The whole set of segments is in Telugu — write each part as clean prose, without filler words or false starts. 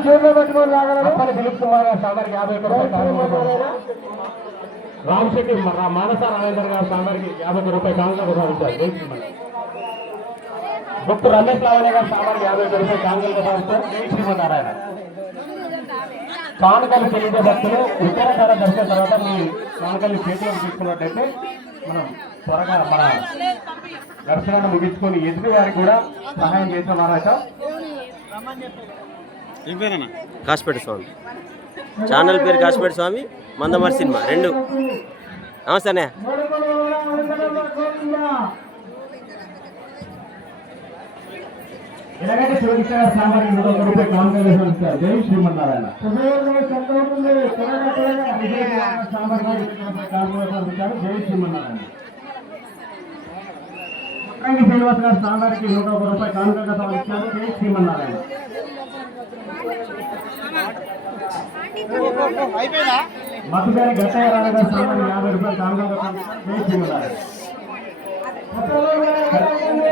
అప్పటి దిలీప్ కుమార్ గారు సాంబార్కి 50 రూపాయలు, రామశెట్టి మానస రాజేంద్ర గారు సాంబార్కి 50 రూపాయలు కాంగ్రెస్ సాధించారు. డాక్టర్ రమేష్ లావణ్య గారు సాంబార్కి 50 రూపాయలు కాంగ్రెస్ సాధించారు. జై శ్రీమన్నారాయణ. కానుకలు చెల్లించే భక్తులు ఉత్తరాఖండ దర్శనం తర్వాత మీ కానుకల్ని చేతిలో తీసుకున్నట్టయితే మనం త్వరగా మన దర్శనాన్ని ముగించుకొని ఎదుటి వారికి కూడా సహాయం చేస్తున్నారట. కాశపేట స్వామి ఛానల్ పేరు కాశపేట స్వామి, మందమరి సినిమా 2. నమస్తే. ఎలాగైతే శివకృష్ణ సాంబార్కి 100 రూపాయలు కాంగ్రెస్ ఇస్తారు. జై శ్రీమన్నారాయణ. జై శ్రీమన్నారాయణ. శ్రీనివాస్ గారు సాంబార్కి 101 రూపాయలు కాంగ్రెస్ ఇచ్చారు. జై శ్రీమన్నారాయణ. మధుగారి గట్టయ్య రాజు గారు సాంబార్కి 50 రూపాయలు కాంగ్రెస్. జై శ్రీమన్నారాయణ.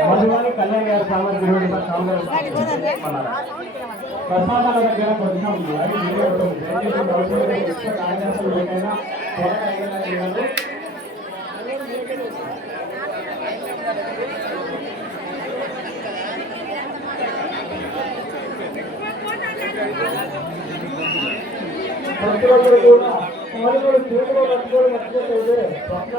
మధుగారి కళ్యాణ్ గారు సాంబార్కి 20 రూపాయలు కాంగ్రెస్. ప్రసాదాల దగ్గర కొంచెం ప్రతిరోజు కూడా చేతిలో పట్టుకోవడం మర్చిపోతే స్వప్న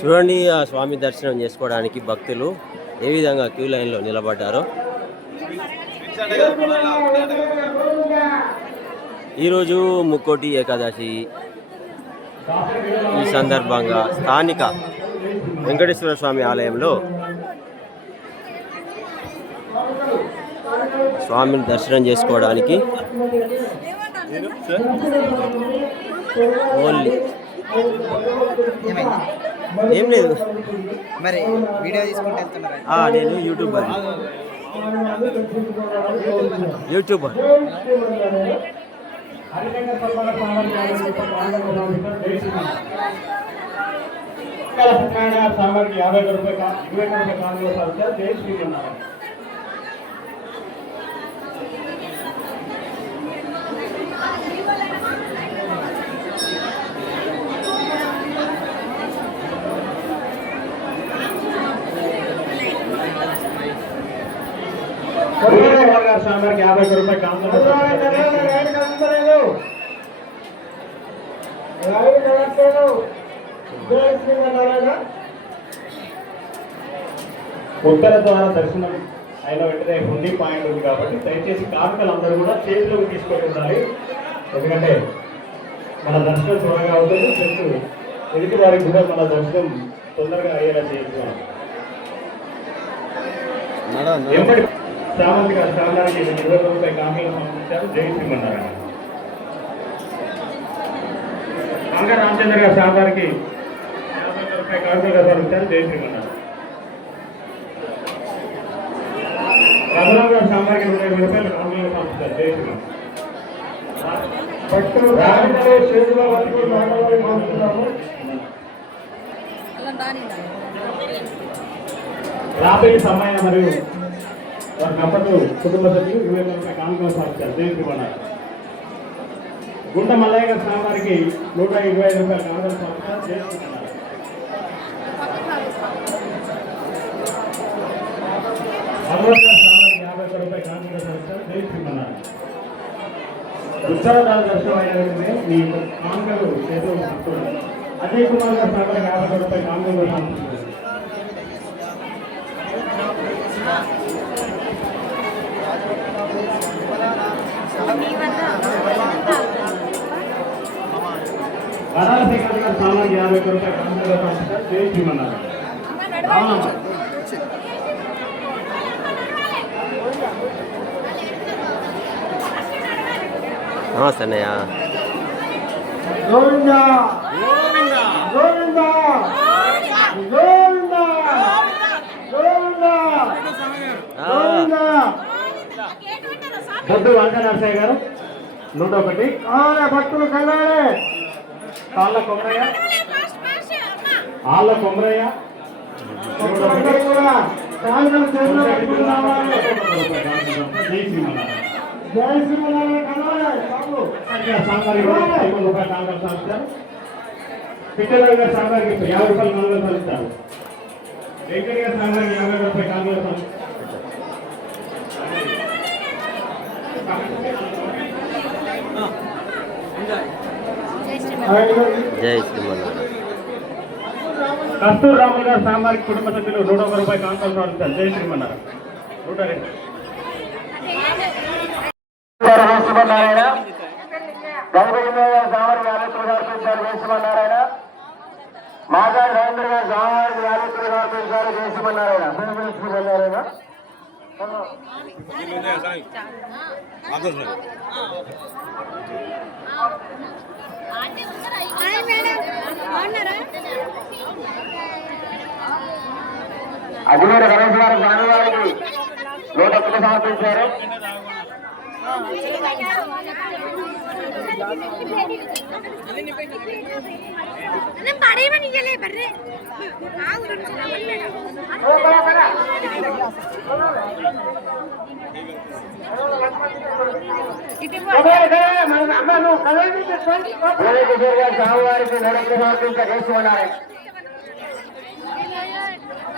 చూడండి ఆ స్వామి దర్శనం చేసుకోవడానికి భక్తులు ఏ విధంగా క్యూ లైన్లో నిలబడ్డారో. ఈరోజు ముక్కోటి ఏకాదశి. ఈ సందర్భంగా స్థానిక వెంకటేశ్వర స్వామి ఆలయంలో స్వామిని దర్శనం చేసుకోవడానికి ఓన్లీ ఏం లేదు. మరి వీడియో తీసుకుంటే నేను యూట్యూబర్. సాంబార్కి 50 రూపాయలు 20 రూపాయలు. జై శ్రీమన్నారాయణ. సాంబార్కి 50 రూపాయలు ఉత్తర ద్వారా దర్శనం అయిన వెంటనే హుండీ పాయింట్ ఉంది కాబట్టి దయచేసి కానుకలు అందరూ కూడా చేతిలోకి తీసుకొని ఉండాలి. ఎందుకంటే మన దర్శనం త్వరగా అవుతుంది, ప్లస్ ఎదుటి వారికి కూడా మన దర్శనం తొందరగా అయ్యేలా చేయించాలి. సామంతి గారు సామానికి 20 రూపాయలు కాంగ్రెస్ పంపించారు. జై శ్రీమన్నారాయణ. కాంగ్రె రామచంద్ర గారు సాంబార్కి 50 రూపాయలు కాంగ్రెస్ పంపించారు. జై శ్రీమన్నారాయణ. రఘురామ్ గారు సాంబార్కి 20 రూపాయలు కాంగ్రెస్ పంపించారు. జై శ్రీమన్నారాయణ. రాబోయే సమయం మరియు వారి దంపతులు కుటుంబ సభ్యులు 20 రూపాయలు కానుకలు సాధించారు. జై శ్రీమన్నారాయణ. గుండ మల్లయ్య గారి సాంబార్కి 125 రూపాయలు కానుకలు సాధించారు. జై శ్రీమన్నారాయణ. భగవత్ గారి సాంబార్కి 50 రూపాయలు కానుకలు సాధించారు. జై శ్రీమన్నారాయణ. ఉత్సవాల దర్శనం అయిన మీ కానుకలు చేతులు తీసుకున్నారు. అజయ్ కుమార్ గారి సాంబార్కి 50 రూపాయలు కానుకలు సాధించారు. వరాలశేఖర్ గారు సాంబార్కి 50 రూపాయలు కానుకలు సాధించారు. జై శ్రీమన్నారాయణ. నమస్తే అన్నయ్య. బొడ్డు వెంకట నరసయ్య గారు 101 కాలే భక్తులు కళ్ళాడే కాళ్ళ కొమరయ్య ఆళ్ళ కొమరయ్య కూడా కాళ్ళ చేతులు పట్టుకుని రావాలి. జై శ్రీమన్నారాయణ జై శ్రీమన్నారాయణ కళ్ళాడే బాబు సాంబారి 50 రూపాయలు కాంగ్రెస్ సంస్థారు. పిట్టల గారు సాంబారికి 50 రూపాయలు కాంగ్రెస్ సంస్థారు. వెంకయ్య గారు సాంబారికి 50 రూపాయలు కాంగ్రెస్ సంస్థ. జై శ్రీమన్నారాయణ. కస్తూర్ రాములు గారు సాంబారికి కుటుంబ సభ్యులు 101 రూపాయలు కాంగ్రెస్ సంస్థారు. జై శ్రీమన్నారాయణ 102 వేసుకున్నారాయణ గణపతి సామర్ యాదవ్ గారు పెంచారు వేసుకున్నారాయణ మాగాడి రవీంద్ర గారు సామర్ యాదవ్ గారు పెంచారు వేసుకున్నారాయణ వేసుకున్నారాయణ అజ్మీర్ గణేష్ గారు స్వామివారికి 101 సమర్పించారు. స్వామివారికి 101 సమర్పించారు వేసుకున్నారాయణ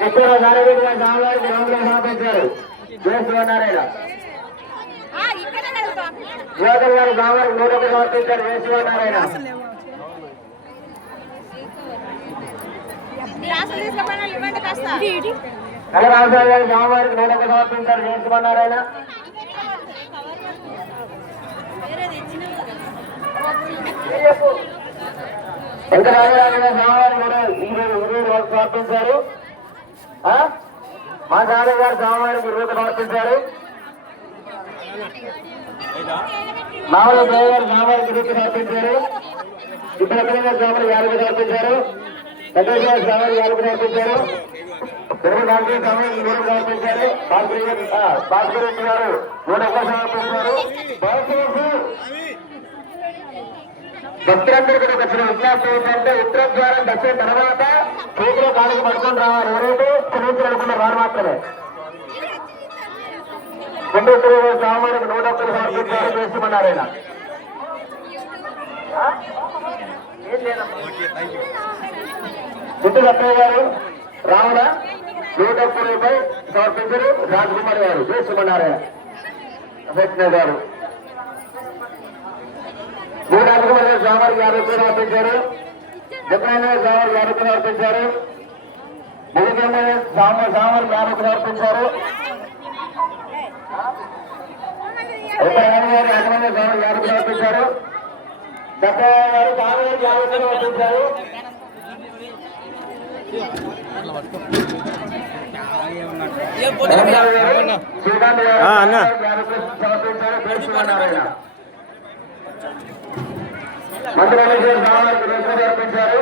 ఇక్కడ నారాయణ గారు స్వామివారికి 200 సమర్పించారు వేసుకున్నారాయణ యోగన్ గారు స్వామివారికి 101 సమర్పించారు వేసుకున్నారాయణ కళరాజు గారు స్వామివారికి 101 సమర్పించారు వేసుకున్నారాయణ వెంకటరాజరాజు గారు స్వామివారికి 20 సమర్పించారు. మా నాన్న గారు స్వామివారికి 20 సమర్పించారు. మామూలు దేవ గారు స్వామివారికి 20 సమర్పించారు. ఇబ్రహీం గారు స్వామివారికి 50 సమర్పించారు. వెంకటేశ్వర గారు స్వామివారికి 50 సమర్పించారు. తెలుగు గాంధీ స్వామివారికి 100 సమర్పించారు. భాస్కర్ రెడ్డి గారు 101 సమర్పించారు. భక్తులందరికీ కూడా వచ్చిన విజ్ఞాపం ఏంటంటే ఉత్తర ద్వారం దర్శనం తర్వాత చేతిలో కాలుకి పట్టుకొని రావాలి. ఎవరైతే క్షమించాలనుకున్న వారు మాత్రమే. గుండెశ్వర స్వామివారికి 101 సమర్పించారు చేస్తున్నారాయన గుట్టు సత్తయ్య గారు రావుల 101 రూపాయలు సమర్పించారు. రాజ్కుమార్ గారు చేస్తున్నారాయణ అభ్యర్థి గారు రాజ్కుమార్ గారు స్వామివారికి 50 సమర్పించారు. జగన్ గారు స్వామివారికి 50 సమర్పించారు. ముగిజండ స్వామివారికి 50 సమర్పించారు. ఉత్తరాయణ గారు అగ్రహ స్వామివారికి 50 సమర్పించారు. దత్తయ్య గారు స్వామివారికి 50 సమర్పించారు. శ్రీకాంత్ గారు 50 సమర్పించారు. పేర్చుకున్నారాయణ మంత్రి స్వామివారికి 2 సమర్పించారు.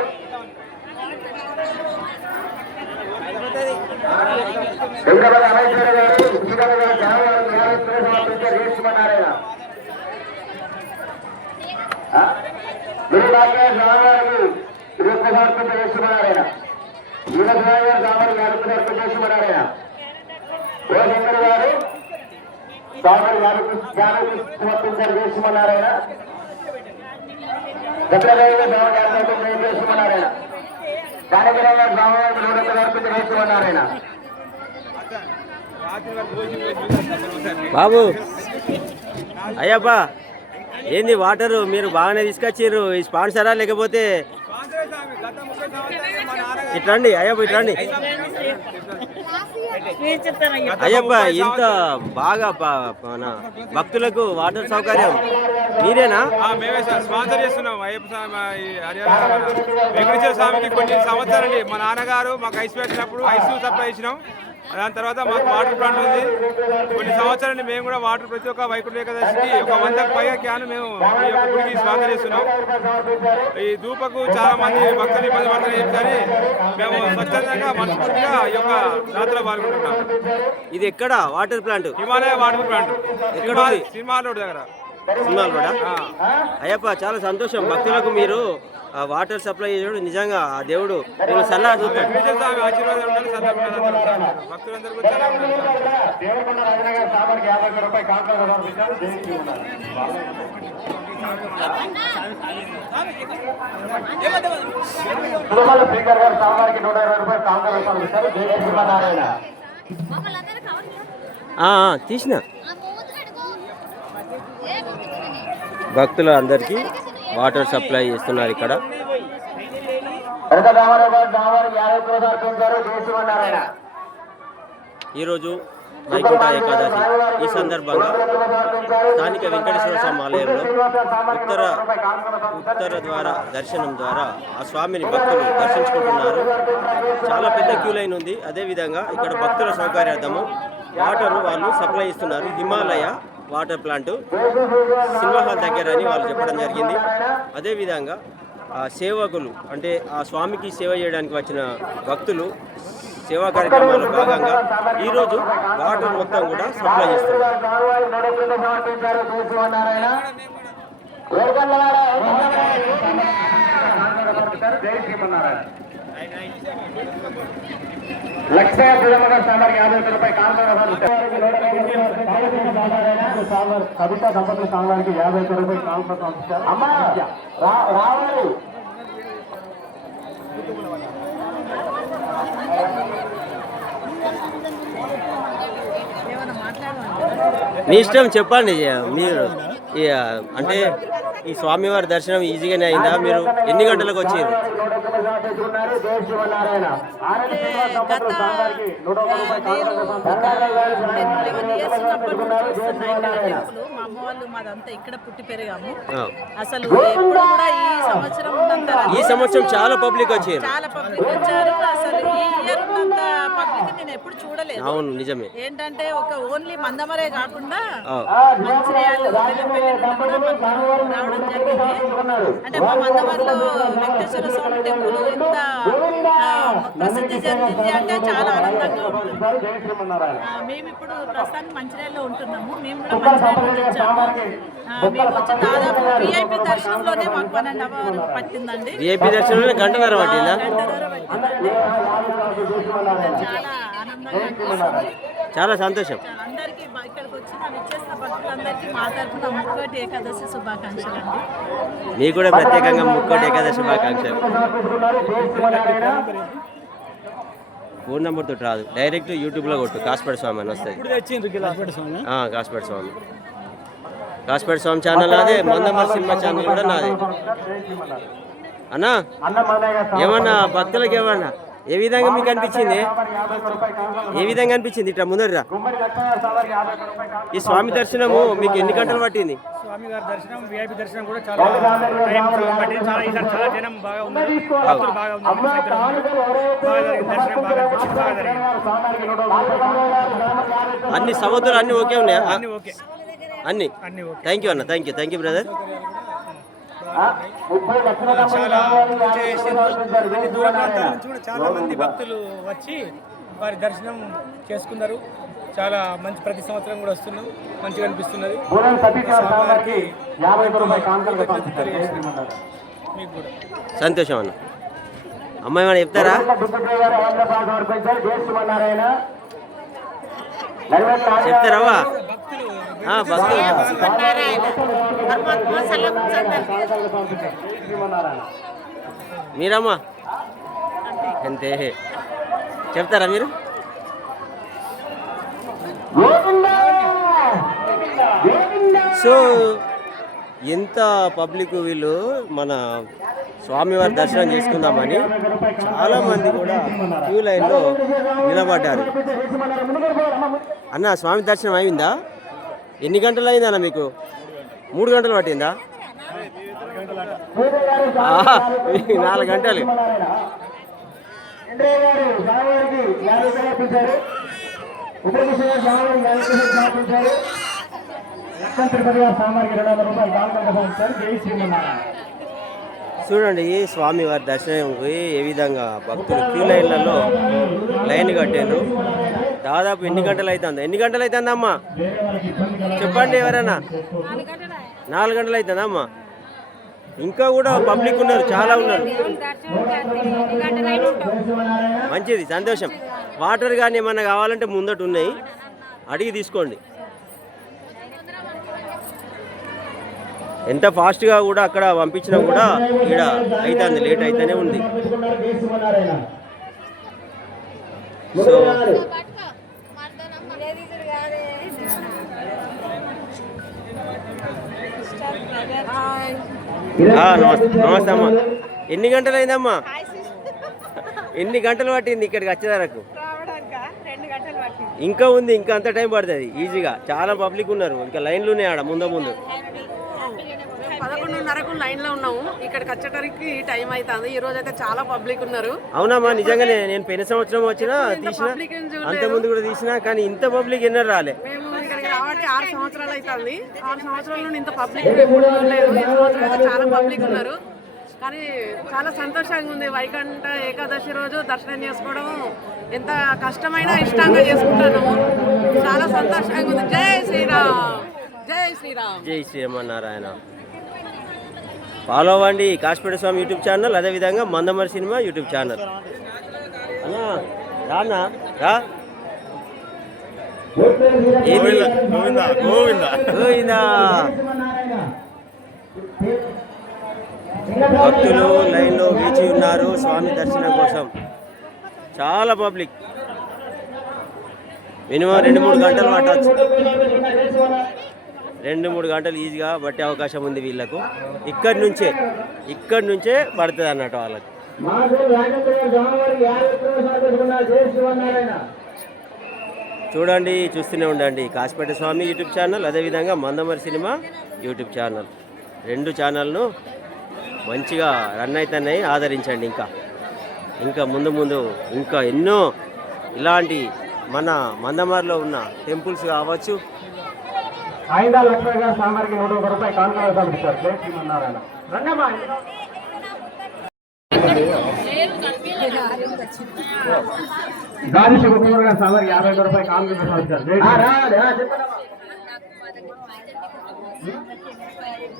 వెంకటపతి అమేశ్వర గారు శ్రీకాంత్ గారు స్వామివారికి 50 సమర్పించారు. చేస్తున్నారాయణ గురువాక్య స్వామివారికి 20 సమర్పించారు. చేస్తున్నారాయణ యువస్వామి గారు స్వామివారికి 50 సమర్పించేస్తున్నారాయణ ఓ శంకర్ గారు స్వామివారికి 50 సమర్పించారు. చేస్తున్నారాయణ గట్లగారు స్వామివారికి చేస్తున్నారాయణ దానగిరి గారు స్వామివారికి 101 సమర్పించి చేస్తున్నారాయణ బాబు అయ్యప్ప ఏంది వాటర్ మీరు బాగానే తీసుకొచ్చిర్రు. ఈ స్పాన్సరా లేకపోతే ఇట్రండి అయ్యప్ప ఇట్రండి అయ్యప్ప ఇంత బాగా మన భక్తులకు వాటర్ సౌకర్యం మీరేనా? మేమే స్పాన్సర్ చేస్తున్నాం. అయ్యప్ప స్వామి వెంకటేశ్వర స్వామికి కొన్ని సంవత్సరాలు మా నాన్నగారు మాకు ఐస్ పెట్టినప్పుడు ఐస్ సప్లై ఇచ్చినాం. దాని తర్వాత మాకు వాటర్ ప్లాంట్ ఉంది. కొన్ని సంవత్సరాలు మేము కూడా వాటర్ ప్రతి ఒక్క వైకుంఠ ఏకాదశికి 100కు పైగా క్యాన్ మేము ఈ యొక్క గుడికి స్పాన్సర్ చేస్తున్నాం. ఈ దూపకు చాలా మంది భక్తులు ఇబ్బంది పడుతున్నారు కానీ మేము స్వచ్ఛందంగా మనస్ఫూర్తిగా ఈ యొక్క జాతర పాల్గొంటున్నాం. ఇది ఎక్కడ water plant? Himalaya water plant ఎక్కడ? సినిమా రోడ్ దగ్గర. సినిమాలు కూడా అయ్యప్ప చాలా సంతోషం. భక్తులకు మీరు వాటర్ సప్లై చేయడం నిజంగా ఆ దేవుడు నేను సలహా చూస్తాను. వెంకటేశ్వర స్వామి ఆశీర్వాదం ఉండాలి, సరదా ఉండాలి. భక్తులందరూ కూడా చాలా ఉండాలి. దేవరకొండ రాజనగర్ సామాన్కి 50 రూపాయలు కాంట్రాక్ట్ సమర్పించారు. జైశ్రీ ఉన్నారు. తిరుమల స్పీకర్ గారు సామాన్కి 120 రూపాయలు కాంట్రాక్ట్ సమర్పించారు. జైశ్రీ నారాయణ. తీసిన భక్తులు అందరికీ వాటర్ సప్లై చేస్తున్నారు ఇక్కడ. ఈరోజు వైకుంఠ ఏకాదశి ఈ సందర్భంగా స్థానిక వెంకటేశ్వర స్వామి ఆలయంలో ఉత్తర ద్వారా దర్శనం ద్వారా ఆ స్వామిని భక్తులు దర్శించుకుంటున్నారు. చాలా పెద్ద క్యూ లైన్ ఉంది. అదేవిధంగా ఇక్కడ భక్తుల సౌకర్యార్థము వాటర్ వాళ్ళు సప్లై ఇస్తున్నారు. Himalaya water plant cinema hall దగ్గర అని వాళ్ళు చెప్పడం జరిగింది. అదేవిధంగా ఆ సేవకులు అంటే ఆ స్వామికి సేవ చేయడానికి వచ్చిన భక్తులు సేవా కార్యక్రమాల్లో భాగంగా ఈరోజు వాటర్ మొత్తం కూడా సప్లై చేస్తున్నారు. లక్ష సాంబార్కి 50 రూపాయలు కవిత దంపతుల సాంబార్కి 50 రూపాయలు కాంగ్రెస్ పంపిస్తారు. అమ్మా రావాలి. మీ ఇష్టం చెప్పండి. మీరు అంటే ఈ స్వామివారి దర్శనం ఈజీగానే అయిందా? మీరు ఎన్ని గంటలకు వచ్చారు? మా అమ్మ వాళ్ళు మాదంతా ఇక్కడ పుట్టి పెరిగాము. అసలు ఎప్పుడు కూడా ఈ సంవత్సరం చాలా పబ్లిక్ వచ్చారు. చాలా పబ్లిక్ వచ్చారు. అసలు ఈ ఇయర్ ఉన్నంత పబ్లిక్ నేను ఎప్పుడు చూడలేదు. అవును, నిజమే. ఏంటంటే ఒక ఓన్లీ మందమరే కాకుండా మంచిర్యాల రావడం జరిగింది. అంటే మా మందమరిలో వెంకటేశ్వర స్వామి టెంపుల్ ఎంత ప్రసిద్ధి చెందింది అంటే చాలా ఆనందంగా ఉంటుంది. మేము ఇప్పుడు ప్రస్తుతానికి మంచిర్యాలలో ఉంటున్నాము. మేము కూడా మంచిర్యాల వచ్చాము. మేము వచ్చి దాదాపు విఐపి దర్శనంలోనే మాకు 1.5 hours పట్టిందండి. విఐపి దర్శనంలో గంటన్నర పట్టిందా? చాలా ఆనందంగా అనిపిస్తుంది. చాలా సంతోషం. అందరికీ ఇక్కడికి వచ్చిన విచ్చేసిన భక్తులందరికీ మా తరఫున ముక్కోటి ఏకాదశి శుభాకాంక్షలు అండి. మీకు కూడా ప్రత్యేకంగా ముక్కోటి ఏకాదశి శుభాకాంక్షలు. ఫోన్ నెంబర్ తోటి రాదు, డైరెక్ట్ యూట్యూబ్లో కొట్టు కాస్పేట స్వామి అని వస్తుంది. కాస్పేట స్వామి, కాస్పేట స్వామి ఛానల్ అదే, మందమరి సినిమా ఛానల్ కూడా నాదే. అన్నా ఏమన్నా భక్తులకి ఏమన్నా ఏ విధంగా మీకు అనిపించింది? ఏ విధంగా అనిపించింది? ఇట్లా ముందర ఈ స్వామి దర్శనము మీకు ఎన్ని గంటలు పట్టింది? స్వామి గారి దర్శనం విఐపి దర్శనం కూడా చాలా టైం పట్టింది. చాలా జనం బాగా ఉన్నారు, భక్తులు బాగా ఉన్నారు. బాగా జరిగింది దర్శనం, బాగా అనిపించింది, బాగా జరిగింది. అన్ని సముద్రాలు అన్ని ఓకే ఉన్నాయా? అన్ని ఓకే, అన్ని. థ్యాంక్ యూ అన్న, థ్యాంక్ యూ బ్రదర్. చాలా అన్ని దూర ప్రాంతాల నుంచి కూడా చాలా మంది భక్తులు వచ్చి వారి దర్శనం చేసుకున్నారు. చాలా మంచి, ప్రతి సంవత్సరం కూడా వస్తున్నాం, మంచిగా అనిపిస్తున్నది. మీకు కూడా సంతోషం అన్న. అమ్మాయి ఏమైనా చెప్తారా? చెప్తారవ్వా భక్తులు మీరమ్మా అంతే చెప్తారా మీరు? సో ఎంత పబ్లిక్ వీళ్ళు మన స్వామివారి దర్శనం చేసుకుందామని చాలామంది కూడా క్యూ లైన్లో నిలబడ్డారు. అన్న స్వామి దర్శనం అయిందా? ఎన్ని గంటలు అయిందన్న మీకు? 3 గంటలు పట్టిందా? 4 గంటలు. చూడండి స్వామివారి దర్శనంకి ఏ విధంగా భక్తులు క్యూ లైన్లలో లైన్ కట్టారు. దాదాపు ఎన్ని గంటలు అవుతుందా? ఎన్ని గంటలు అవుతుందమ్మా చెప్పండి ఎవరైనా? 4 గంటలు అవుతుందా అమ్మా? ఇంకా కూడా పబ్లిక్ ఉన్నారు, చాలా ఉన్నారు. మంచిది, సంతోషం. వాటర్ కానీ ఏమన్నా కావాలంటే ముందట ఉన్నాయి, అడిగి తీసుకోండి. ఎంత ఫాస్ట్గా కూడా అక్కడ పంపించినా కూడా ఇక్కడ అవుతుంది, లేట్ అయితేనే ఉంది. సో నమస్తే అమ్మా. ఎన్ని గంటలు అయిందమ్మా? ఎన్ని గంటలు పట్టింది ఇక్కడికి వచ్చేదారకు? ఇంకా ఉంది, ఇంకా అంత టైం పడుతుంది ఈజీగా. చాలా పబ్లిక్ ఉన్నారు, ఇంకా లైన్లు ఉన్నాయి ఆడ ముందు. 11:30కు లైన్ లో ఉన్నాము. ఇక్కడికి వచ్చేటరికి టైం అవుతుంది. ఈ రోజు అయితే చాలా పబ్లిక్ ఉన్నారు. అవునమ్మా, నిజంగానే. నేను పోయిన సంవత్సరం వచ్చినా తీసిన, అంత ముందు కూడా తీసినా, కానీ ఇంత పబ్లిక్ ఎన్నో రాలే. మేము ఇక్కడికి రావడానికి 6 సంవత్సరాలు అవుతుంది. 6 సంవత్సరాల నుండి ఇంత పబ్లిక్ లేదు. ఈ సంవత్సరం అయితే చాలా పబ్లిక్ ఉన్నారు. కానీ చాలా సంతోషంగా ఉంది. వైకుంఠ ఏకాదశి రోజు దర్శనం చేసుకోవడం ఎంత కష్టమైనా ఇష్టంగా చేసుకుంటున్నాము. చాలా సంతోషంగా ఉంది. జై శ్రీరామ్, జై శ్రీరామ్, జై శ్రీమన్నారాయణ. ఫాలో అవ్వండి కాశీపేట స్వామి యూట్యూబ్ ఛానల్, అదేవిధంగా మందమరి సినిమా యూట్యూబ్ ఛానల్. అన్నా రానా రా. గోవిందా. భక్తులు లైన్లో వేచి ఉన్నారు స్వామి దర్శనం కోసం. చాలా పబ్లిక్. మినిమం 2-3 గంటలు పట్టవచ్చు. 2-3 గంటలు ఈజీగా పట్టే అవకాశం ఉంది వీళ్ళకు. ఇక్కడి నుంచే పడుతుంది అన్నట్టు వాళ్ళకి. చూడండి, చూస్తూనే ఉండండి కాశీపేట స్వామి యూట్యూబ్ ఛానల్, అదేవిధంగా మందమరి సినిమా యూట్యూబ్ ఛానల్. 2 ఛానల్ను మంచిగా రన్ అవుతున్నాయి, ఆదరించండి. ఇంకా ముందు ఇంకా ఎన్నో ఇలాంటి మన మందమరిలో ఉన్న టెంపుల్స్ కావచ్చు. ఆయిందా లక్ష్మణ్ గారు సాంబార్కి 101 రూపాయలు కానుకలు పంపిస్తారు. జై శ్రీమన్నారాయణ. రండమ్మా. గాలి శివకుమార్ గారు సాంబార్కి 55 రూపాయలు కానుకలు పంపిస్తారు.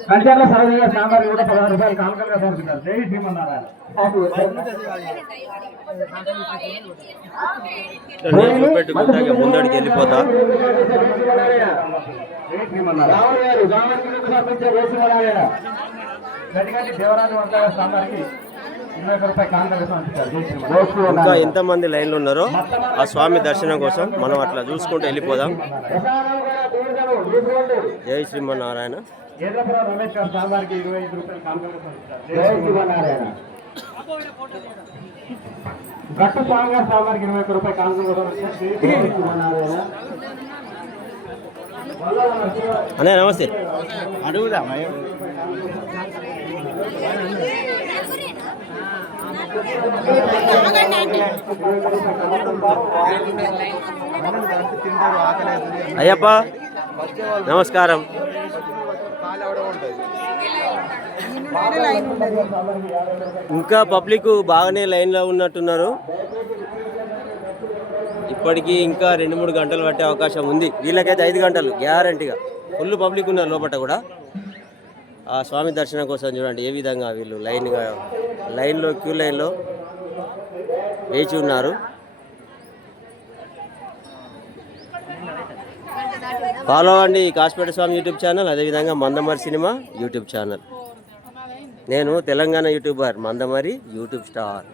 కంచర్ల సరోజ గారు సాంబార్కి కూడా 16 రూపాయలు కానుకలుగా పంపిస్తారు. జై శ్రీమన్నారాయణ. నేను చూపెట్టుకుంటా ముందడికి వెళ్ళిపోతా. ఇంకా ఎంతమంది లైన్లు ఉన్నారో ఆ స్వామి దర్శనం కోసం మనం అట్లా చూసుకుంటూ వెళ్ళిపోదాం. జై శ్రీమన్నారాయణ. రమేష్ గారు సాంబార్కి 25 రూపాయలు కానుకలుగా పంపిస్తారు. జై శ్రీమన్నారాయణ. గట్టు స్వామి గారు సాంబార్కి 21 రూపాయలు కానుకలుగా పంపిస్తారు. జై శ్రీమన్నారాయణ. అనే నమస్తే. అడుగుదా అయ్యప్ప నమస్కారం. ఇంకా పబ్లిక్ బాగానే లైన్లో ఉన్నట్టున్నారు. ఇప్పటికీ ఇంకా 2-3 గంటలు పట్టే అవకాశం ఉంది. వీళ్ళకైతే 5 గంటలు గ్యారంటీగా. ఫుల్ పబ్లిక్ ఉన్నారు లోపల కూడా. ఆ స్వామి దర్శనం కోసం చూడండి ఏ విధంగా వీళ్ళు లైన్లో క్యూ లైన్లో వేచి ఉన్నారు. ఫాలో అవ్వండి కాశీపేట స్వామి యూట్యూబ్ ఛానల్, అదేవిధంగా మందమరి సినిమా యూట్యూబ్ ఛానల్. నేను Telangana YouTuber, Mandamarri YouTube star.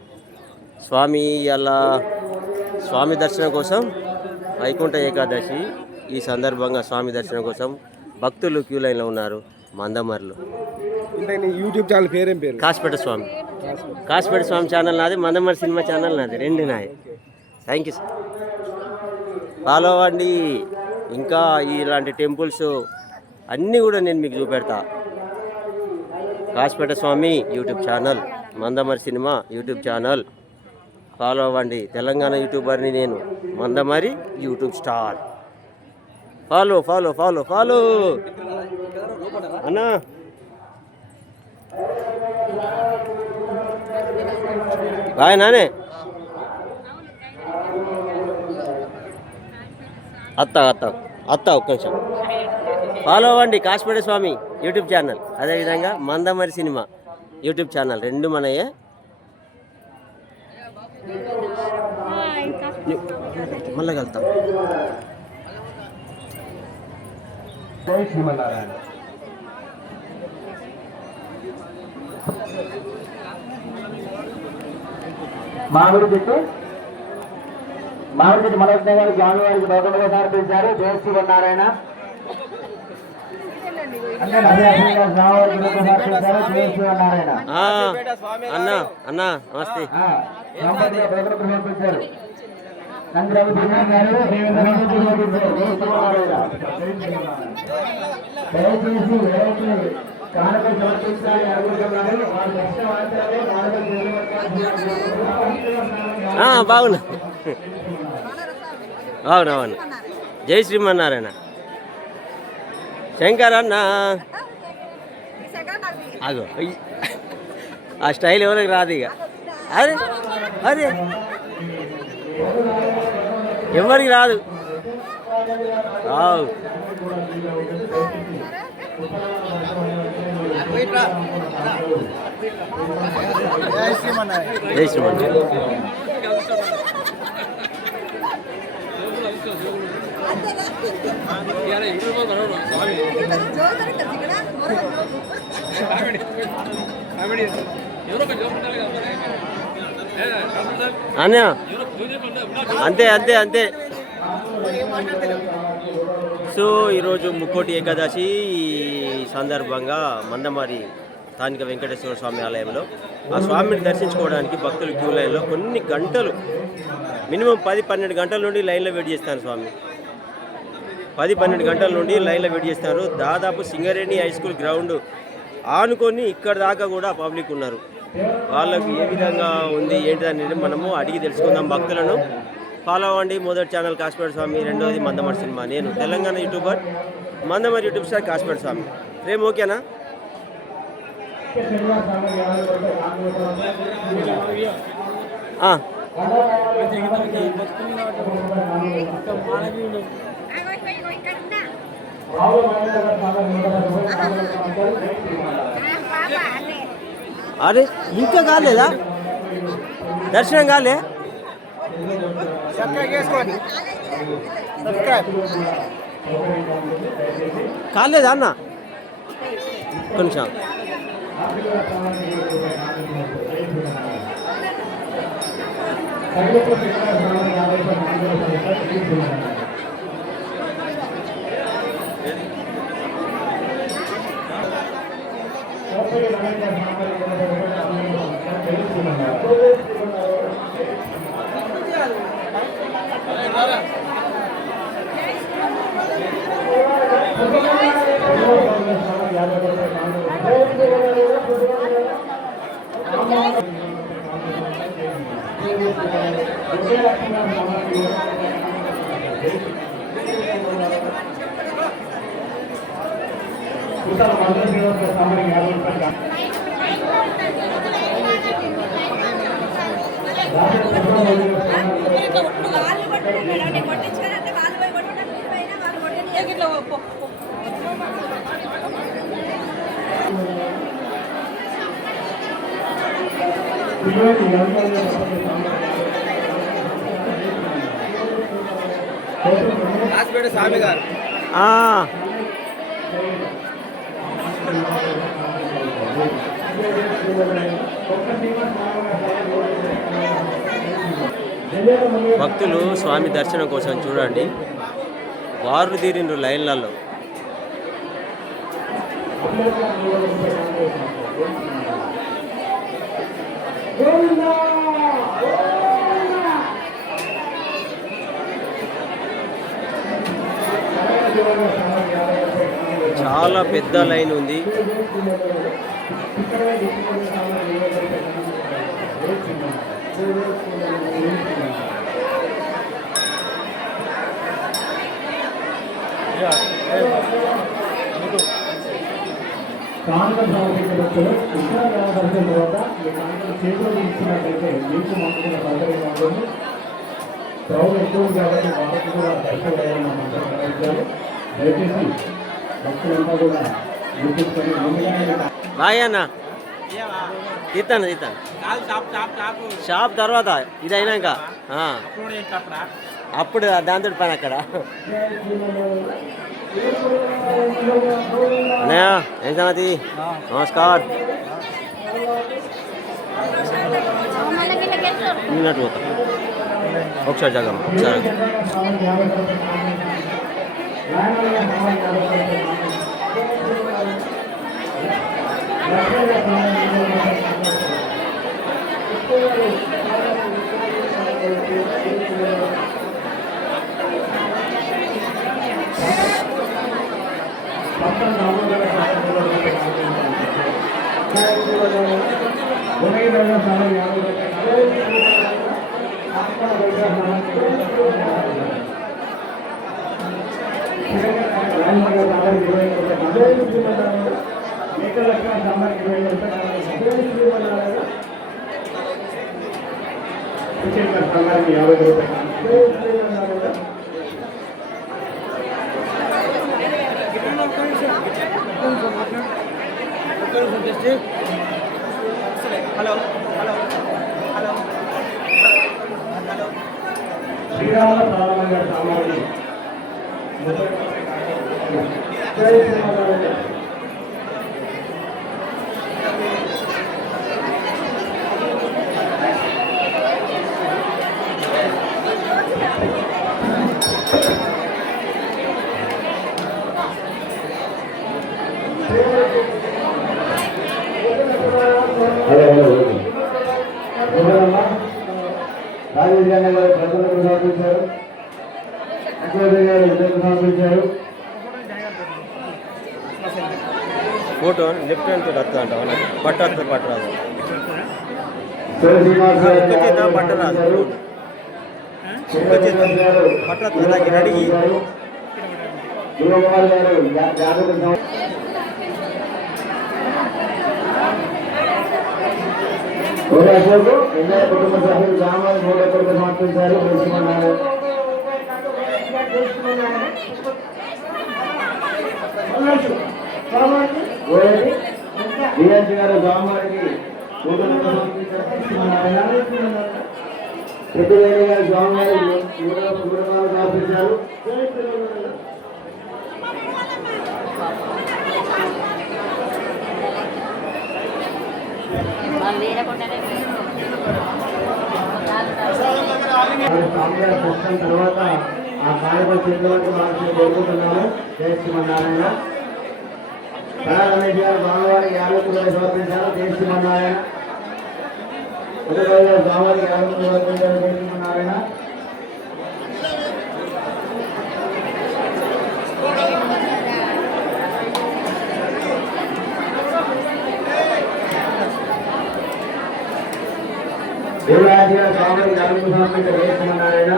స్వామి దర్శనం కోసం వైకుంఠ ఏకాదశి ఈ సందర్భంగా స్వామి దర్శనం కోసం భక్తులు క్యూ లైన్లో ఉన్నారు మందమరిలో. యూట్యూబ్ ఛానల్ పేరేం పేరు? కాశీపేట స్వామి. కాశీపేట స్వామి ఛానల్ నాది, మందమరి సినిమా ఛానల్ నాది, 2 నాయి. Thank you sir. ఫాలో అవ్వండి. ఇంకా ఇలాంటి టెంపుల్స్ అన్నీ కూడా నేను మీకు చూపెడతా. Kasipet Swami YouTube channel, Mandamarri cinema YouTube channel. Follow అవ్వండి. తెలంగాణ యూట్యూబర్ని నేను, Mandamarri YouTube star. Follow follow follow follow అన్నా. బాయ్ నానే. అత్త ఒక్క నిమిషం. ఫాలో అవ్వండి కాశీపేట స్వామి యూట్యూబ్ ఛానల్, అదేవిధంగా మందమరి సినిమా యూట్యూబ్ ఛానల్, రెండు మనయే. మళ్ళీ కలుతాం. జై శ్రీమన్నారాయణ. మామిడి చెట్టు మనోజ్ఞ గారు స్వామివారికి బహుమతిగా సమర్పించారు. జై శ్రీమన్నారాయణ. అన్నా అన్నా నమస్తే. సమర్పించారు. బాగున్నా అవునవును. జై శ్రీమన్నారాయణ. శంకర్ అన్న అగో ఆ స్టైల్ ఎవరికి రాదు ఇక. అరే అరే ఎవరికి రాదు. జై శ్రీమన్నారాయణ. అన్న అంతే అంతే అంతే. సో ఈరోజు ముక్కోటి ఏకాదశి సందర్భంగా మందమరి స్థానిక వెంకటేశ్వర స్వామి ఆలయంలో ఆ స్వామిని దర్శించుకోవడానికి భక్తులు క్యూ లైన్లో కొన్ని గంటలు, మినిమం 10-12 గంటల నుండి లైన్లో వెయిట్ చేస్తాను స్వామి. 10-12 గంటల నుండి లైన్లో వెయిట్ చేస్తారు. దాదాపు సింగరేణి హై స్కూల్ గ్రౌండ్ ఆనుకొని ఇక్కడ దాకా కూడా పబ్లిక్ ఉన్నారు. వాళ్ళకి ఏ విధంగా ఉంది ఏంటిదని మనము అడిగి తెలుసుకుందాం. భక్తులను ఫాలో అవ్వండి. మొదటి ఛానల్ కాశీపేట స్వామి, రెండోది మందమరి సినిమా. నేను Telangana YouTuber, Mandamarri YouTube star Kasipet Swami. రేపు ఓకేనా? అరే ఇంకా కాలేదా దర్శనం? కాలే కాలేదా అన్న? కొంచెం స్వామి గారు భక్తులు స్వామి దర్శనం కోసం చూడండి వారు తీరిండ్రు లైన్లలో. చాలా పెద్ద లైన్ ఉంది. కానుకలు సమర్పించే భక్తులు ఇతర దర్శనం తర్వాత ఈ కానుకలు చేతులు ఇచ్చినట్లయితే మీకు మాత్రమే సౌకర్యంగా ఉంటుంది. క్రౌడ్ ఎక్కువ కాబట్టి వాళ్ళకి కూడా దర్శనం మనం గమనించాలి. దయచేసి భక్తులంతా కూడా గుర్తుంచుకొని ముందుగానే బాయ్ అన్న తీస్తాను షాప్ తర్వాత ఇది అయినాక అప్పుడు దాంతో పని అక్కడ అన్నయ్య ఏం సంగతి నమస్కార్ ఉన్నట్టు పోతా ఒకసారి జగమ్మ సరే శ్రీరామ సామాన్య సామాన్య రాజేష్ గారి గారు ప్రజలకు సమర్పించారు ముఖ్యమంత్రి గారు విజయకు సమర్పించారు ఫోటో లెఫ్ట్ హ్యాండ్ తోటి వస్తా అంట పట్టు వస్తుంది పట్టు రాదు శ్రీనివాస్ గారు పట్టు రాదు పట్టు వస్తుంది నాకు రెడీ దుర్గకుమార్ గారు యాదవ్ అశోక్ ఎన్నో కుటుంబ సభ్యులు గ్రామాలు 3 కోట్లు సమర్పించారు తెలుసుకున్నారు డిఎన్సీ గారు గ్రామానికి 3 కోట్లు సమర్పించారు ప్రతివేణి గారు గ్రామానికి 3 కోట్లు సమర్పించారు తర్వాత ఆ కార్యక్రమం చేతులకు మార్చి కోరుకుంటున్నాము. జై శ్రీమన్నారాయణ. రమేష్ గారు బాలవారికి 50 రూపాయలు సమర్పించారు. జై శ్రీమన్నారాయణ. ఉదయ్ గారు బాలవారికి 50 రూపాయలు సమర్పించారు. జై శ్రీమన్నారాయణ. దేవరాజు గారు బాలవారికి 50 సమర్పించారు. జై శ్రీమన్నారాయణ.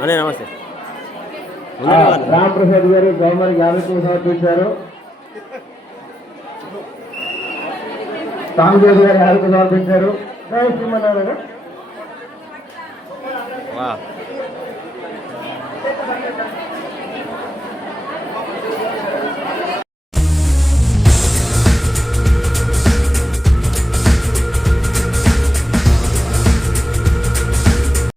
అనే నమస్తే రామప్రసాద్ గారు గవర్నమెంట్ 50 సమర్పించారు. రామదేవి గారు 50 సమర్పించారు. జై శ్రీమన్నారాయణ.